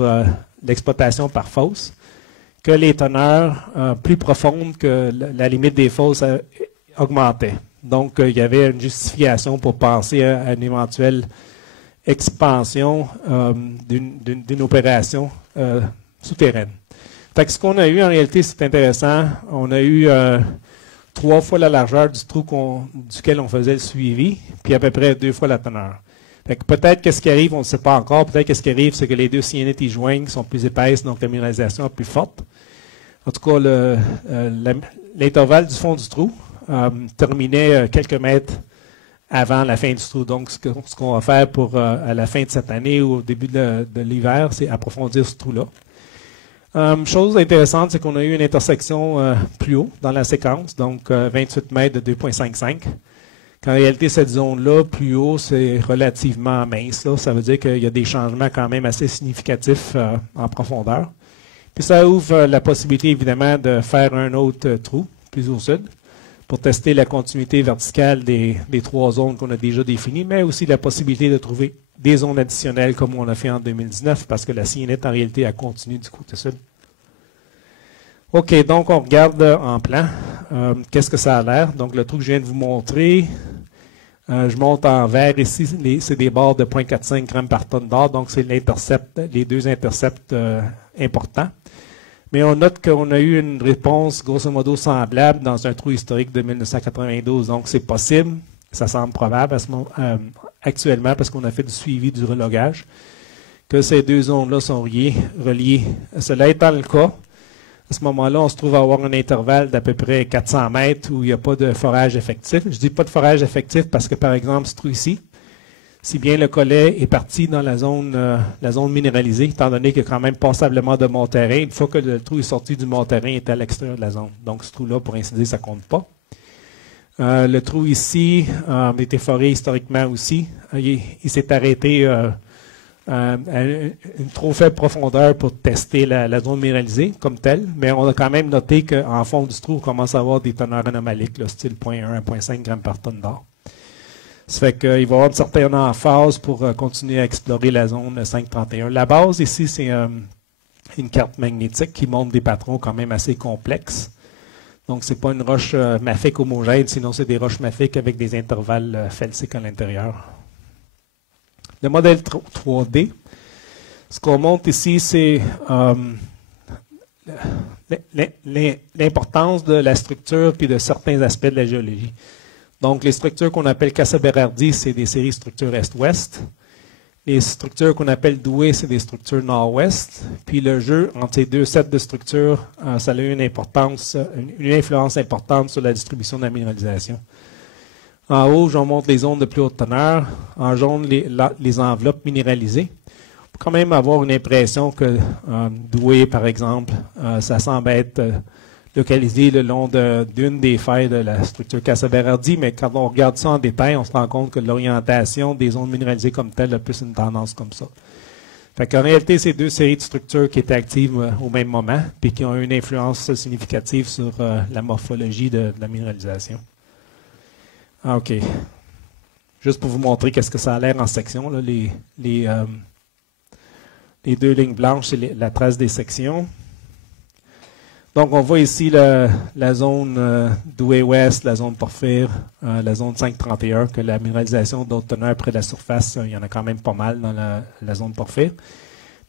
l'exploitation par fosse, que les teneurs plus profondes que la limite des fosses augmentaient. Donc, il y avait une justification pour penser à une éventuelle expansion d'une opération souterraine. Fait que ce qu'on a eu, en réalité, c'est intéressant. On a eu 3 fois la largeur du trou duquel on faisait le suivi, puis à peu près 2 fois la teneur. Fait que peut-être qu'est-ce qui arrive, on ne sait pas encore, peut-être qu'est-ce qui arrive, c'est que les deux syénites y joignent, sont plus épaisses, donc la minéralisation est plus forte. En tout cas, l'intervalle du fond du trou terminait quelques mètres avant la fin du trou. Donc, ce qu'on va faire à la fin de cette année ou au début de l'hiver, c'est approfondir ce trou-là. Chose intéressante, c'est qu'on a eu une intersection plus haut dans la séquence, donc 28 mètres de 2,55. Qu'en réalité, cette zone-là, plus haut, c'est relativement mince. Là. Ça veut dire qu'il y a des changements quand même assez significatifs en profondeur. Puis ça ouvre la possibilité, évidemment, de faire un autre trou, plus au sud, pour tester la continuité verticale des trois zones qu'on a déjà définies, mais aussi la possibilité de trouver des zones additionnelles comme on a fait en 2019, parce que la syénite, en réalité, a continué du côté sud. OK, donc on regarde en plan. Qu'est-ce que ça a l'air? Donc, le trou que je viens de vous montrer, je monte en vert ici, c'est des barres de 0,45 grammes par tonne d'or, donc c'est les deux intercepts importants. Mais on note qu'on a eu une réponse grosso modo semblable dans un trou historique de 1992, donc c'est possible, ça semble probable actuellement parce qu'on a fait du suivi du relogage, que ces deux zones-là sont reliées. Cela étant le cas, à ce moment-là, on se trouve à avoir un intervalle d'à peu près 400 mètres où il n'y a pas de forage effectif. Je dis pas de forage effectif parce que, par exemple, ce trou ici, si bien le collet est parti dans la zone minéralisée, étant donné qu'il y a quand même passablement de monts-terrain, une fois que le trou est sorti du monts-terrain, il est à l'extérieur de la zone. Donc, ce trou-là, pour ainsi dire, ça ne compte pas. Le trou ici a été foré historiquement aussi. Il s'est arrêté à une trop faible profondeur pour tester la zone minéralisée comme telle, mais on a quand même noté qu'en fond du trou, on commence à avoir des teneurs anomaliques, là, style 0,1 à 0,5 grammes par tonne d'or. Ça fait qu'il va y avoir une certaine emphase pour continuer à explorer la zone 531. La base ici, c'est une carte magnétique qui montre des patrons quand même assez complexes. Donc, ce n'est pas une roche mafique homogène, sinon c'est des roches mafiques avec des intervalles felsiques à l'intérieur. Le modèle 3D, ce qu'on montre ici, c'est l'importance de la structure puis de certains aspects de la géologie. Donc, les structures qu'on appelle Casa-Berardi, c'est des séries structures est-ouest. Les structures qu'on appelle Douai, c'est des structures nord-ouest. Puis le jeu entre ces deux sets de structures, ça a eu une influence importante sur la distribution de la minéralisation. En haut, j'en montre les zones de plus haute teneur. En jaune, les enveloppes minéralisées. On peut quand même avoir une impression que Douai, par exemple, ça semble être localisé le long d'une des failles de la structure Casa-Berardi, mais quand on regarde ça en détail, on se rend compte que l'orientation des zones minéralisées comme telles a plus une tendance comme ça. Fait qu'en réalité, c'est deux séries de structures qui étaient actives au même moment, puis qui ont eu une influence significative sur la morphologie de la minéralisation. OK. Juste pour vous montrer qu'est-ce que ça a l'air en section, là, les deux lignes blanches, c'est la trace des sections. Donc, on voit ici la zone Douai-Ouest, la zone Porphyre, la zone 531, que la minéralisation d'autres teneurs près de la surface, il y en a quand même pas mal dans la zone Porphyre.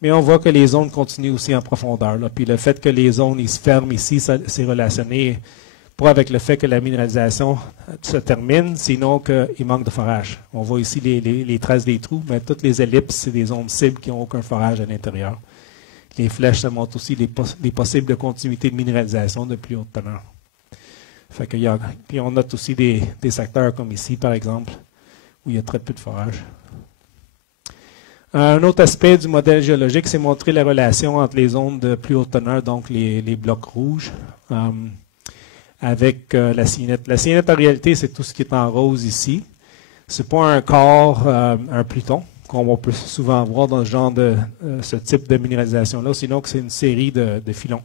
Mais on voit que les zones continuent aussi en profondeur. Là. Puis le fait que les zones ils se ferment ici, c'est relationné pas avec le fait que la minéralisation se termine, sinon qu'il manque de forage. On voit ici les traces des trous, mais toutes les ellipses, c'est des zones cibles qui n'ont aucun forage à l'intérieur. Les flèches, ça montre aussi les possibles continuités de minéralisation de plus haute teneur. Fait que puis on note aussi des secteurs comme ici, par exemple, où il y a très peu de forage. Un autre aspect du modèle géologique, c'est montrer la relation entre les zones de plus haute teneur, donc les blocs rouges, avec la syénite. La syénite, en réalité, c'est tout ce qui est en rose ici. C'est pas un corps, un pluton, qu'on peut souvent voir dans ce type de minéralisation-là, sinon que c'est une série de filons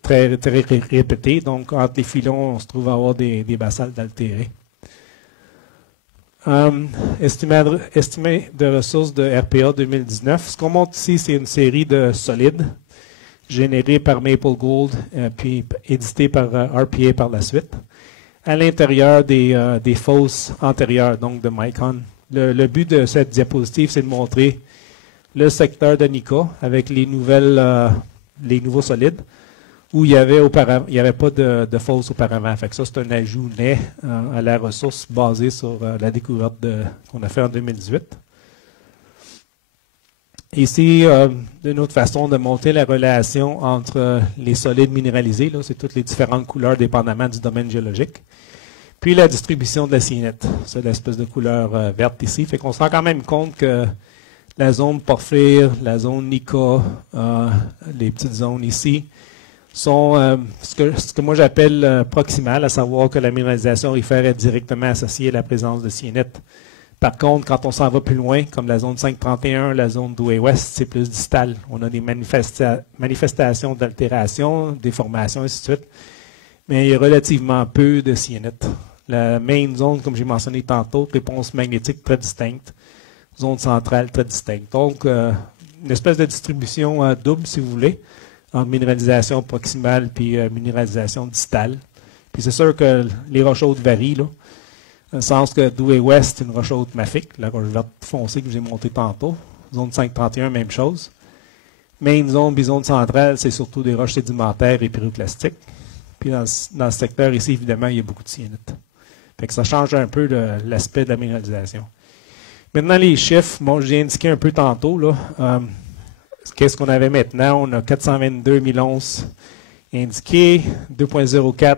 très, très répétés. Donc, entre les filons, on se trouve à avoir des basaltes altérés. Estimé de ressources de RPA 2019. Ce qu'on montre ici, c'est une série de solides générés par Maple Gold, puis édités par RPA par la suite, à l'intérieur des fosses antérieures, donc de Micon. Le but de cette diapositive, c'est de montrer le secteur de Nika avec les nouveaux solides. où il n'y avait pas de fosse auparavant. Fait que ça, c'est un ajout net à la ressource basée sur la découverte qu'on a fait en 2018. Ici, une autre façon de monter la relation entre les solides minéralisés, c'est toutes les différentes couleurs dépendamment du domaine géologique. Puis la distribution de la syénite, c'est l'espèce de couleur verte ici. Fait qu'on se rend quand même compte que la zone porphyre, la zone Nika, les petites zones ici, sont ce que moi j'appelle proximales, à savoir que la minéralisation réfère être directement associée à la présence de syénite. Par contre, quand on s'en va plus loin, comme la zone 531, la zone d'ouest, c'est plus distal. On a des manifestations d'altération, déformation, ainsi de suite. Mais il y a relativement peu de syénite. La main zone, comme j'ai mentionné tantôt, réponse magnétique très distincte. Zone centrale très distincte. Donc, une espèce de distribution double, si vous voulez, entre minéralisation proximale puis minéralisation distale. Puis c'est sûr que les roches hautes varient, là. Dans le sens que d'ouest, c'est une roche haute mafique, la roche verte foncée que j'ai montée tantôt. Zone 531, même chose. Main zone, bizone centrale, c'est surtout des roches sédimentaires et pyroclastiques. Puis dans ce secteur ici, évidemment, il y a beaucoup de syénite. Fait que ça change un peu l'aspect de la minéralisation. Maintenant, les chiffres, bon, j'ai indiqué un peu tantôt, là. Qu'est-ce qu'on avait maintenant? On a 422 000 onces indiquées, 2,04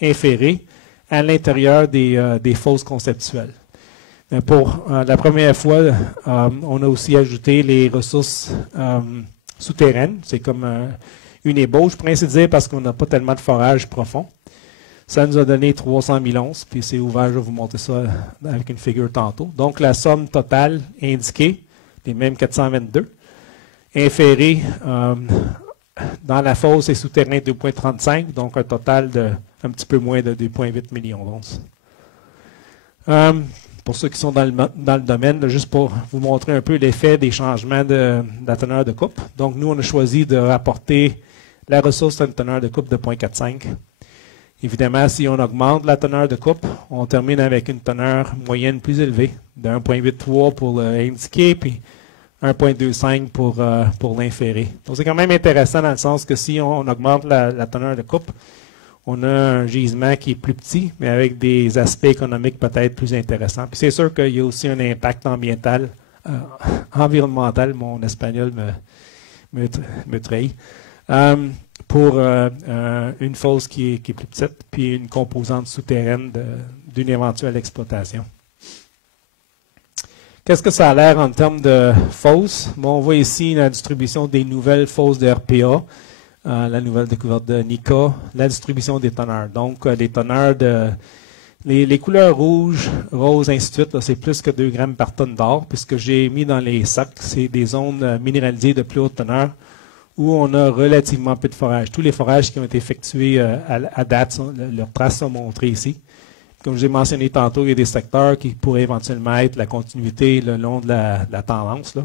inférées à l'intérieur des fosses conceptuelles. Mais pour la première fois, on a aussi ajouté les ressources souterraines. C'est comme une ébauche, je pourrais ainsi dire, parce qu'on n'a pas tellement de forage profond. Ça nous a donné 300 000 onces, puis c'est ouvert, je vais vous montrer ça avec une figure tantôt. Donc, la somme totale indiquée, les mêmes 422, inférée dans la fosse et souterrain 2,35, donc un total de un petit peu moins de 2,8 millions d'onces. Pour ceux qui sont dans le domaine, là, juste pour vous montrer un peu l'effet des changements de la teneur de coupe. Donc, nous, on a choisi de rapporter la ressource à une teneur de coupe de 0,45. Évidemment, si on augmente la teneur de coupe, on termine avec une teneur moyenne plus élevée, de 1,83 pour l'indiqué, puis 1,25 pour l'inféré. Donc, c'est quand même intéressant dans le sens que si on augmente la teneur de coupe, on a un gisement qui est plus petit, mais avec des aspects économiques peut-être plus intéressants. Puis c'est sûr qu'il y a aussi un impact environnemental, mon espagnol me trahit, pour une fosse qui est plus petite, puis une composante souterraine d'une éventuelle exploitation. Qu'est-ce que ça a l'air en termes de fosses? Bon, on voit ici la distribution des nouvelles fosses de RPA. La nouvelle découverte de Nika, la distribution des teneurs. Donc, les teneurs les couleurs rouges, roses, ainsi de suite, c'est plus que 2 grammes par tonne d'or, puisque j'ai mis dans les sacs, c'est des zones minéralisées de plus haute teneur, où on a relativement peu de forage. Tous les forages qui ont été effectués à date, leurs traces sont montrées ici. Comme j'ai mentionné tantôt, il y a des secteurs qui pourraient éventuellement être la continuité le long de la tendance, là,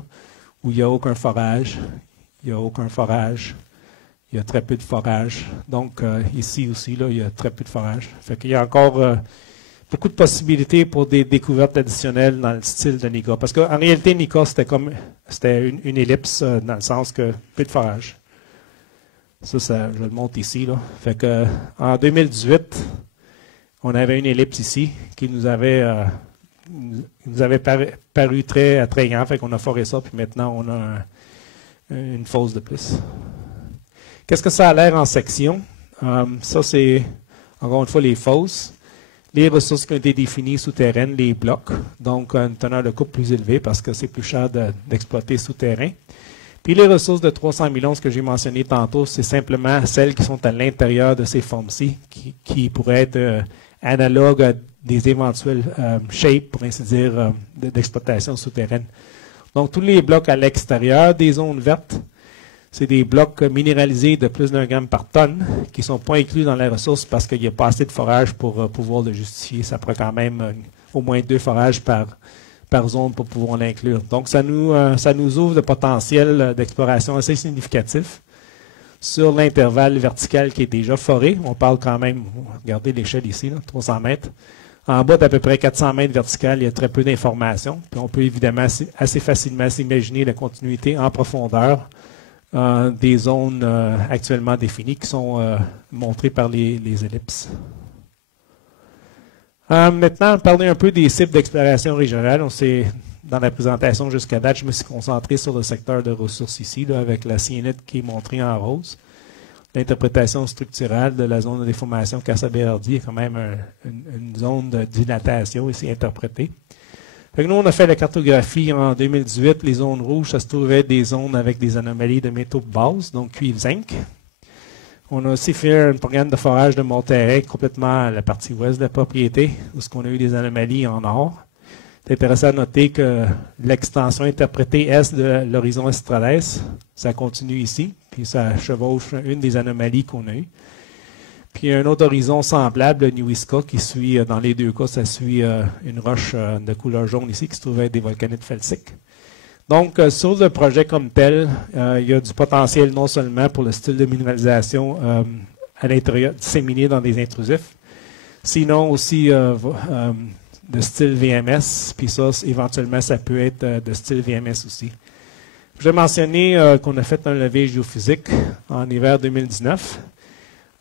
où il n'y a aucun forage, il y a très peu de forage. Donc, ici aussi, là, il y a très peu de forage. Fait qu'il y a encore beaucoup de possibilités pour des découvertes additionnelles dans le style de Nika. Parce qu'en réalité, Nika, c'était une ellipse dans le sens que peu de forage. Ça, je le montre ici, là. Fait que, en 2018, on avait une ellipse ici qui nous avait paru très attrayant. Fait qu'on a foré ça, puis maintenant, on a une fosse de plus. Qu'est-ce que ça a l'air en section? Ça, c'est, encore une fois, les fosses. Les ressources qui ont été définies souterraines, les blocs. Donc, une teneur de coupe plus élevée parce que c'est plus cher d'exploiter souterrain. Puis, les ressources de 300 000 onces que j'ai mentionnées tantôt, c'est simplement celles qui sont à l'intérieur de ces formes-ci, qui pourraient être analogues à des éventuelles shapes, pour ainsi dire, d'exploitation souterraine. Donc, tous les blocs à l'extérieur des zones vertes, c'est des blocs minéralisés de plus d'1 gramme par tonne qui ne sont pas inclus dans la ressource parce qu'il n'y a pas assez de forage pour pouvoir le justifier. Ça prend quand même au moins 2 forages par zone pour pouvoir l'inclure. Donc, ça nous ouvre le potentiel d'exploration assez significatif sur l'intervalle vertical qui est déjà foré. On parle quand même, regardez l'échelle ici, là, 300 mètres. En bas d'à peu près 400 mètres vertical, il y a très peu d'informations. Puis on peut évidemment assez facilement s'imaginer la continuité en profondeur des zones actuellement définies qui sont montrées par les ellipses. Maintenant, parler un peu des cibles d'exploration régionale. Dans la présentation jusqu'à date, je me suis concentré sur le secteur de ressources ici, là, avec la cyanite qui est montrée en rose. L'interprétation structurale de la zone de déformation Casa-Berardi est quand même une zone de dilatation ici interprétée. Fait que nous, on a fait la cartographie en 2018. Les zones rouges, ça se trouvait des zones avec des anomalies de métaux de base, donc cuivre-zinc. On a aussi fait un programme de forage de Monterrey, complètement à la partie ouest de la propriété, où on a eu des anomalies en or. C'est intéressant à noter que l'extension interprétée est de l'horizon Estrades, ça continue ici, puis ça chevauche une des anomalies qu'on a eues. Puis un autre horizon semblable, le Newiska, qui suit, dans les deux cas, ça suit une roche de couleur jaune ici, qui se trouvait des volcanites felsiques. Donc, sur le projet comme tel, il y a du potentiel non seulement pour le style de minéralisation à l'intérieur, disséminé dans des intrusifs, sinon aussi de style VMS, puis ça, éventuellement, ça peut être de style VMS aussi. Je vais mentionner qu'on a fait un levé géophysique en hiver 2019,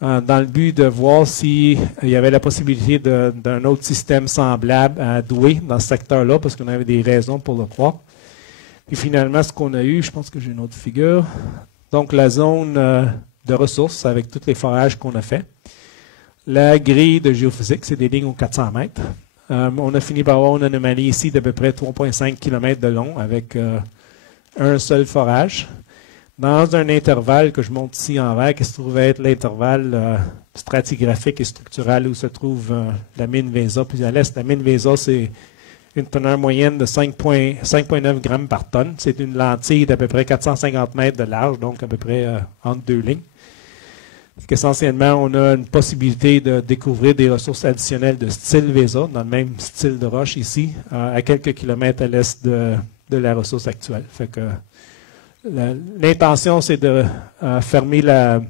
dans le but de voir s'il y avait la possibilité d'un autre système semblable à Douai dans ce secteur-là, parce qu'on avait des raisons pour le croire. Puis finalement, ce qu'on a eu, je pense que j'ai une autre figure, donc la zone de ressources avec tous les forages qu'on a fait. La grille de géophysique, c'est des lignes aux 400 mètres. On a fini par avoir une anomalie ici d'à peu près 3,5 km de long avec un seul forage. Dans un intervalle que je montre ici en vert, qui se trouve être l'intervalle stratigraphique et structural où se trouve la mine Vesa. Puis à l'est, la mine Vesa, c'est une teneur moyenne de 5,9 grammes par tonne. C'est une lentille d'à peu près 450 mètres de large, donc à peu près entre deux lignes. Essentiellement, on a une possibilité de découvrir des ressources additionnelles de style Vesa, dans le même style de roche ici, à quelques kilomètres à l'est de la ressource actuelle. Fait que l'intention, c'est de fermer la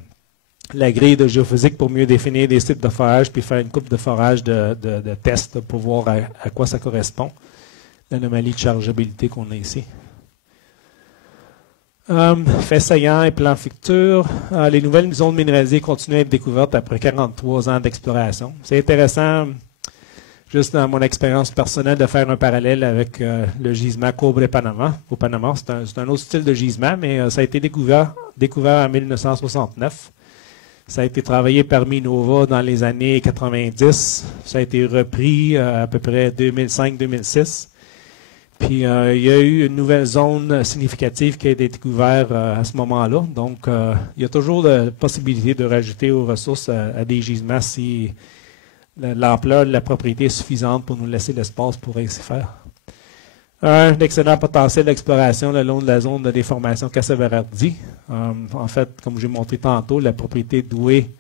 grille de géophysique pour mieux définir des sites de forage, puis faire une coupe de forage de tests pour voir à quoi ça correspond, l'anomalie de chargeabilité qu'on a ici. Fait saillant et plan futur. Les nouvelles zones minéralisées continuent à être découvertes après 43 ans d'exploration. C'est intéressant, juste dans mon expérience personnelle, de faire un parallèle avec le gisement Cobre-Panama. Au Panama, c'est un autre style de gisement, mais ça a été découvert en 1969. Ça a été travaillé par Minova dans les années 90. Ça a été repris à peu près 2005-2006. Puis, il y a eu une nouvelle zone significative qui a été découverte à ce moment-là. Donc, il y a toujours la possibilité de rajouter aux ressources à des gisements si l'ampleur de la propriété est suffisante pour nous laisser l'espace pour ainsi faire. Un excellent potentiel d'exploration le long de la zone de déformation Casa-Berardi. En fait, comme j'ai montré tantôt, la propriété Douai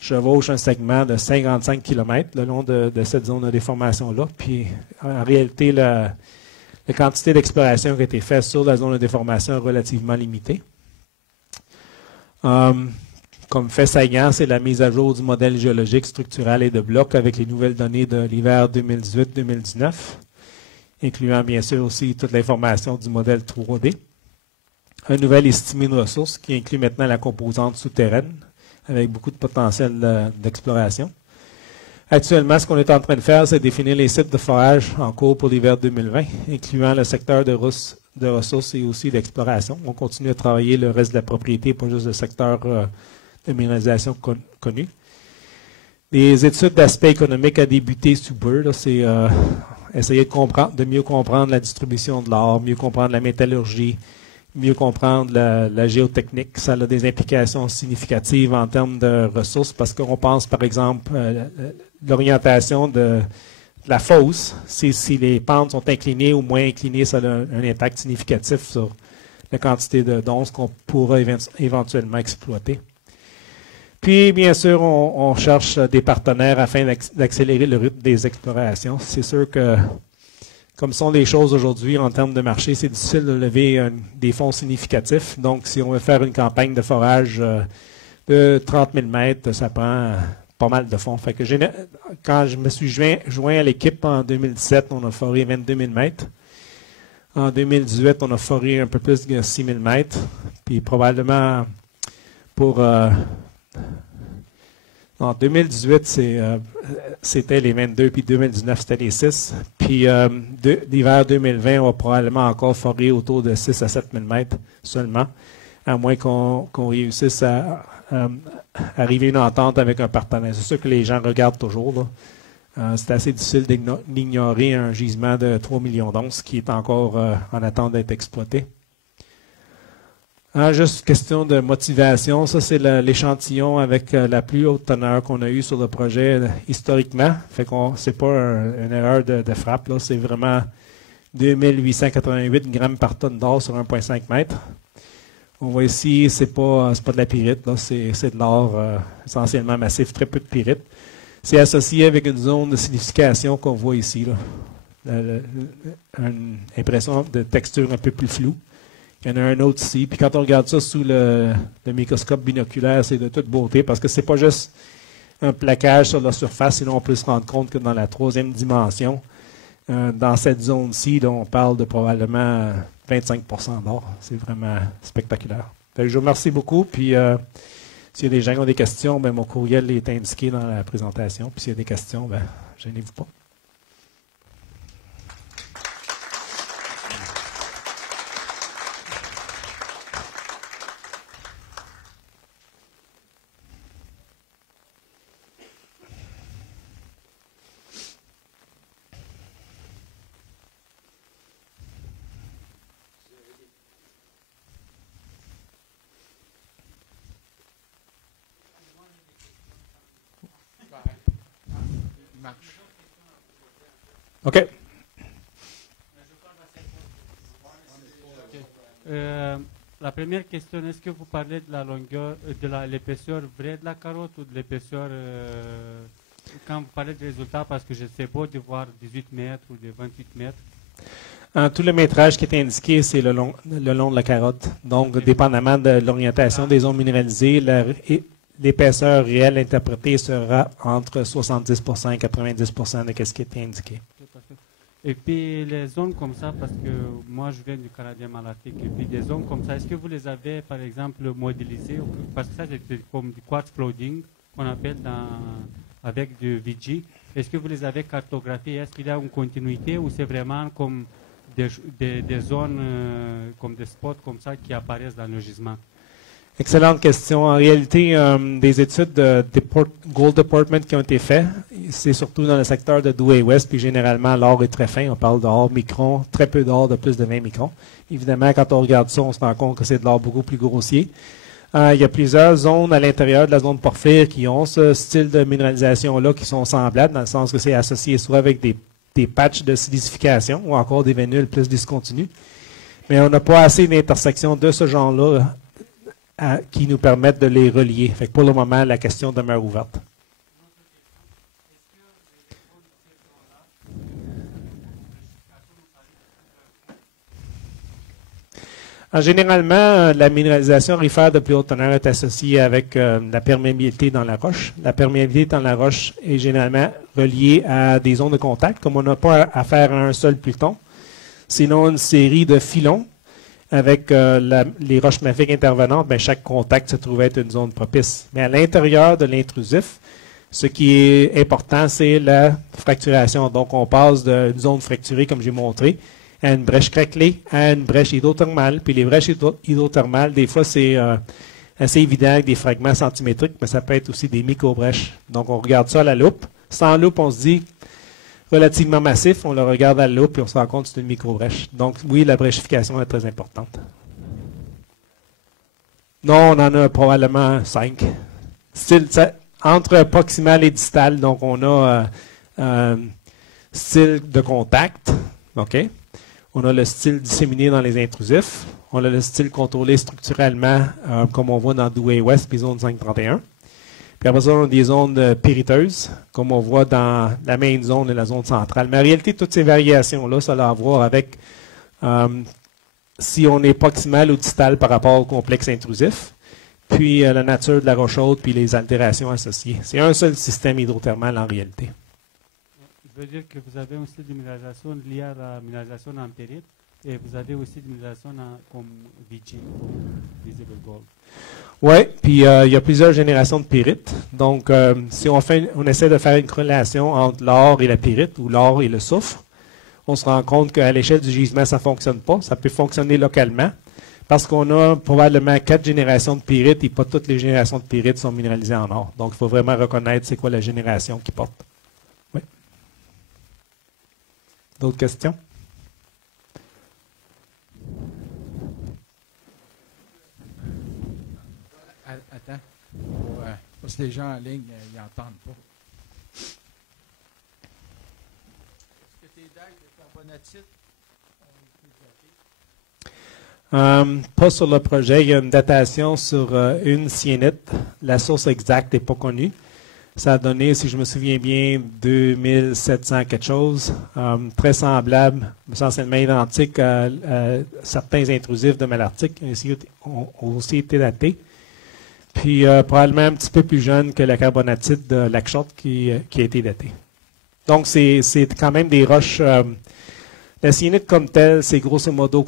chevauche un segment de 55 km le long de cette zone de déformation-là. Puis, en réalité, la quantité d'exploration qui a été faite sur la zone de déformation est relativement limitée. Comme fait saillant, c'est la mise à jour du modèle géologique, structural et de blocs avec les nouvelles données de l'hiver 2018-2019, incluant bien sûr aussi toute l'information du modèle 3D. Un nouvel estimé de ressources qui inclut maintenant la composante souterraine avec beaucoup de potentiel d'exploration. Actuellement, ce qu'on est en train de faire, c'est définir les sites de forage en cours pour l'hiver 2020, incluant le secteur de ressources et aussi d'exploration. On continue à travailler le reste de la propriété, pas juste le secteur de minéralisation connu. Les études d'aspect économique à débuter sous peu, c'est essayer de mieux comprendre la distribution de l'or, mieux comprendre la métallurgie, mieux comprendre la géotechnique. Ça a des implications significatives en termes de ressources parce qu'on pense, par exemple, l'orientation de la fosse. Si les pentes sont inclinées ou moins inclinées, ça a un impact significatif sur la quantité d'onces qu'on pourra éventuellement exploiter. Puis, bien sûr, on cherche des partenaires afin d'accélérer le rythme des explorations. C'est sûr que, comme sont les choses aujourd'hui en termes de marché, c'est difficile de lever des fonds significatifs. Donc, si on veut faire une campagne de forage de 30 000 mètres, ça prend pas mal de fonds. Fait que quand je me suis joint à l'équipe en 2017, on a foré 22 000 mètres. En 2018, on a foré un peu plus de 6000 mètres. Puis probablement pour... en 2018, c'était les 22, puis 2019, c'était les 6. Puis l'hiver 2020, on va probablement encore forer autour de 6 à 7 000 mètres seulement, à moins qu'on réussisse à arriver à une entente avec un partenaire. C'est sûr que les gens regardent toujours, là. C'est assez difficile d'ignorer un gisement de 3 millions d'onces qui est encore en attente d'être exploité. Juste question de motivation. Ça, c'est l'échantillon avec la plus haute teneur qu'on a eue sur le projet historiquement. Fait qu'on c'est pas une erreur de frappe, là. C'est vraiment 2888 grammes par tonne d'or sur 1,5 mètre. On voit ici, c'est pas de la pyrite, là. C'est de l'or essentiellement massif, très peu de pyrite. C'est associé avec une zone de silification qu'on voit ici, là. Une impression de texture un peu plus floue. Il y en a un autre ici. Puis quand on regarde ça sous le microscope binoculaire, c'est de toute beauté parce que c'est pas juste un plaquage sur la surface, sinon on peut se rendre compte que dans la 3e dimension, dans cette zone-ci, on parle de probablement 25% d'or. C'est vraiment spectaculaire. Fait que je vous remercie beaucoup. Puis s'il y a des gens qui ont des questions, ben, mon courriel est indiqué dans la présentation. Puis s'il y a des questions, ben, gênez-vous pas. OK. La première question, est-ce que vous parlez de la longueur, de l'épaisseur vraie de la carotte ou de l'épaisseur, quand vous parlez de résultats, parce que je sais beau de voir 18 mètres ou de 28 mètres. Tout le métrage qui est indiqué, c'est le long de la carotte. Donc, dépendamment de l'orientation des zones minéralisées, l'épaisseur réelle interprétée sera entre 70% et 90% de ce qui est indiqué. Et puis les zones comme ça, parce que moi je viens du Canadien Malartic, et puis des zones comme ça, est-ce que vous les avez par exemple modélisées? Parce que ça c'est comme du quartz flooding qu'on appelle avec du VG. Est-ce que vous les avez cartographiées? Est-ce qu'il y a une continuité ou c'est vraiment comme des zones, comme des spots comme ça qui apparaissent dans le gisement? Excellente question. En réalité, des études de Gold Department qui ont été faites, c'est surtout dans le secteur de Douai-Ouest, puis généralement, l'or est très fin. On parle d'or micron, très peu d'or de plus de 20 microns. Évidemment, quand on regarde ça, on se rend compte que c'est de l'or beaucoup plus grossier. Il y a plusieurs zones à l'intérieur de la zone porphyre qui ont ce style de minéralisation-là qui sont semblables, dans le sens que c'est associé soit avec des patchs de silicification ou encore des vénules plus discontinues. Mais on n'a pas assez d'intersections de ce genre-là qui nous permettent de les relier. Fait que pour le moment, la question demeure ouverte. Généralement, la minéralisation aurifère de plus haute teneur est associée avec la perméabilité dans la roche. La perméabilité dans la roche est généralement reliée à des zones de contact, comme on n'a pas affaire à un seul pluton, sinon une série de filons. Avec les roches mafiques intervenantes, ben, chaque contact se trouve être une zone propice. Mais à l'intérieur de l'intrusif, ce qui est important, c'est la fracturation. Donc, on passe d'une zone fracturée, comme j'ai montré, à une brèche craquelée, à une brèche hydrothermale. Puis les brèches hydrothermales, des fois, c'est assez évident avec des fragments centimétriques, mais ça peut être aussi des micro-brèches. Donc, on regarde ça à la loupe. Sans loupe, on se dit relativement massif, on le regarde à l'eau puis on se rend compte que c'est une micro-brèche. Donc, oui, la bréchification est très importante. Non, on en a probablement 5. Entre proximal et distal, donc on a style de contact, OK? On a le style disséminé dans les intrusifs. On a le style contrôlé structurellement, comme on voit dans Douai-Ouest puis zone 531. Puis après ça, on a des zones périteuses, comme on voit dans la main zone et la zone centrale. Mais en réalité, toutes ces variations-là, ça a à voir avec si on est proximal ou distal par rapport au complexe intrusif, puis la nature de la roche haute, puis les altérations associées. C'est un seul système hydrothermal en réalité. Je veux dire que vous avez un style de minéralisation lié à la minéralisation empirique. Et vous avez aussi des migrations comme VG, Visible Gold. Oui, puis il y a plusieurs générations de pyrite. Donc, si on essaie de faire une corrélation entre l'or et la pyrite, ou l'or et le soufre, on se rend compte qu'à l'échelle du gisement, ça ne fonctionne pas. Ça peut fonctionner localement, parce qu'on a probablement 4 générations de pyrite et pas toutes les générations de pyrite sont minéralisées en or. Donc, il faut vraiment reconnaître c'est quoi la génération qui porte. Oui. D'autres questions? Attends, parce que les gens en ligne, ils n'entendent pas. Est-ce que tes dagues de carbonatite ont été datées? Pas sur le projet. Il y a une datation sur une syénite. La source exacte n'est pas connue. Ça a donné, si je me souviens bien, 2700 quelque chose. Très semblable, essentiellement identique à certains intrusifs de Malartic ont aussi été datés. Puis probablement un petit peu plus jeune que la carbonatite de Lac-Short qui a été datée. Donc, c'est quand même des roches. La syénite comme telle, c'est grosso modo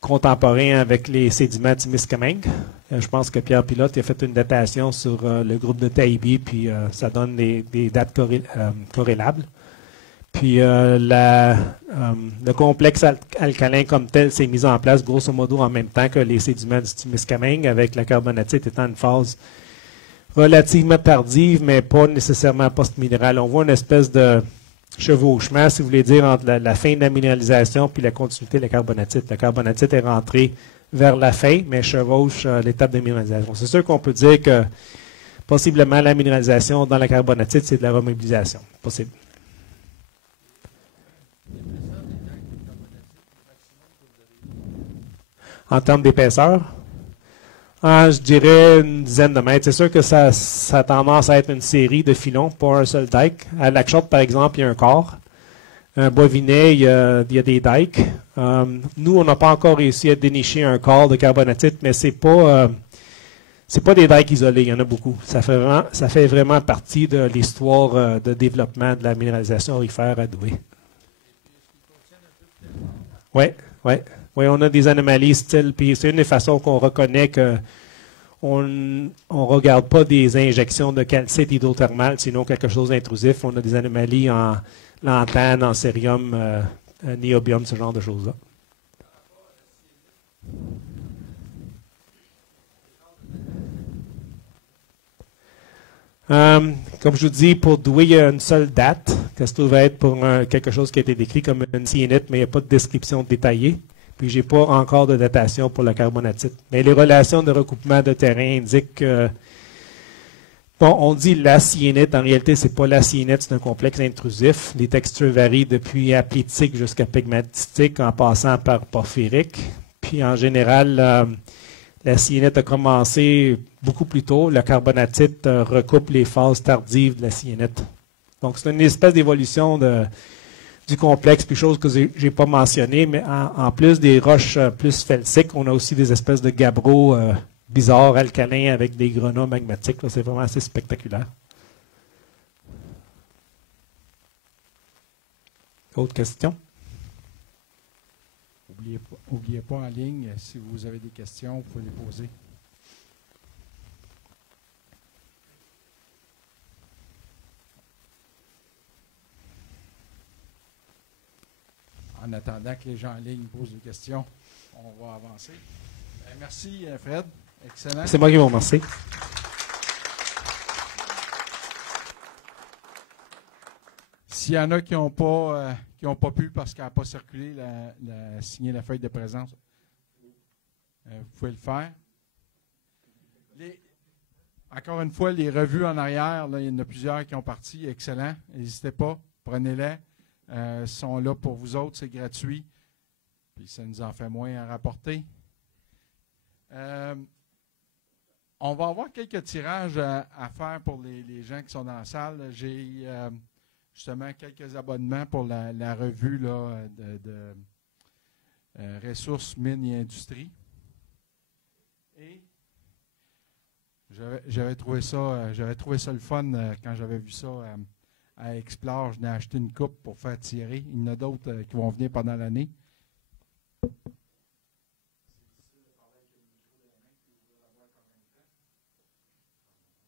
contemporain avec les sédiments du Miscamingue. Je pense que Pierre Pilote a fait une datation sur le groupe de Taïbi, puis ça donne des dates corrélables. Puis le complexe alcalin comme tel s'est mis en place grosso modo en même temps que les sédiments du Témiscamingue, avec la carbonatite étant une phase relativement tardive, mais pas nécessairement post-minérale. On voit une espèce de chevauchement, si vous voulez dire, entre la fin de la minéralisation puis la continuité de la carbonatite. La carbonatite est rentrée vers la fin, mais chevauche l'étape de minéralisation. C'est sûr qu'on peut dire que possiblement la minéralisation dans la carbonatite, c'est de la remobilisation. Possible. En termes d'épaisseur, je dirais une dizaine de mètres. C'est sûr que ça a tendance à être une série de filons, pas un seul dike. À Lac-Short, par exemple, il y a un corps. À Boisvinet, il y a des dikes. Nous, on n'a pas encore réussi à dénicher un corps de carbonatite, mais c'est pas des dikes isolés, il y en a beaucoup. Ça fait vraiment partie de l'histoire de développement de la minéralisation aurifère à Douai. Oui, on a des anomalies style, puis c'est une des façons qu'on reconnaît que on ne regarde pas des injections de calcite hydrothermale, sinon quelque chose d'intrusif. On a des anomalies en lantane, en cérium, niobium, ce genre de choses-là. Comme je vous dis, pour Douai, il y a une seule date, que ça va être pour quelque chose qui a été décrit comme une syénite, mais il n'y a pas de description détaillée. Puis, je n'ai pas encore de datation pour la carbonatite. Mais les relations de recoupement de terrain indiquent que, bon, on dit la syénite. En réalité, ce n'est pas la syénite, c'est un complexe intrusif. Les textures varient depuis aplétique jusqu'à pegmatistique, en passant par porphyrique. Puis, en général, la syénite a commencé beaucoup plus tôt. La carbonatite recoupe les phases tardives de la syénite. Donc, c'est une espèce d'évolution du complexe, puis chose que je n'ai pas mentionné, mais en plus des roches plus felsiques, on a aussi des espèces de gabbros bizarres, alcalins, avec des grenats magmatiques. C'est vraiment assez spectaculaire. Autre question? N'oubliez pas en ligne, si vous avez des questions, vous pouvez les poser. En attendant que les gens en ligne posent des questions, on va avancer. Merci, Fred. Excellent. C'est moi qui vous remercie. S'il y en a qui n'ont pas pu parce qu'elle n'a pas circulé, signer la feuille de présence, vous pouvez le faire. Encore une fois, les revues en arrière, là, il y en a plusieurs qui ont parti. Excellent. N'hésitez pas, prenez-les. Sont là pour vous autres, c'est gratuit. Puis ça nous en fait moins à rapporter. On va avoir quelques tirages à faire pour les gens qui sont dans la salle. J'ai justement quelques abonnements pour la revue là, de ressources, mines et industries. Et j'avais trouvé ça le fun quand j'avais vu ça à Explore. Je n'ai acheté une coupe pour faire tirer. Il y en a d'autres qui vont venir pendant l'année.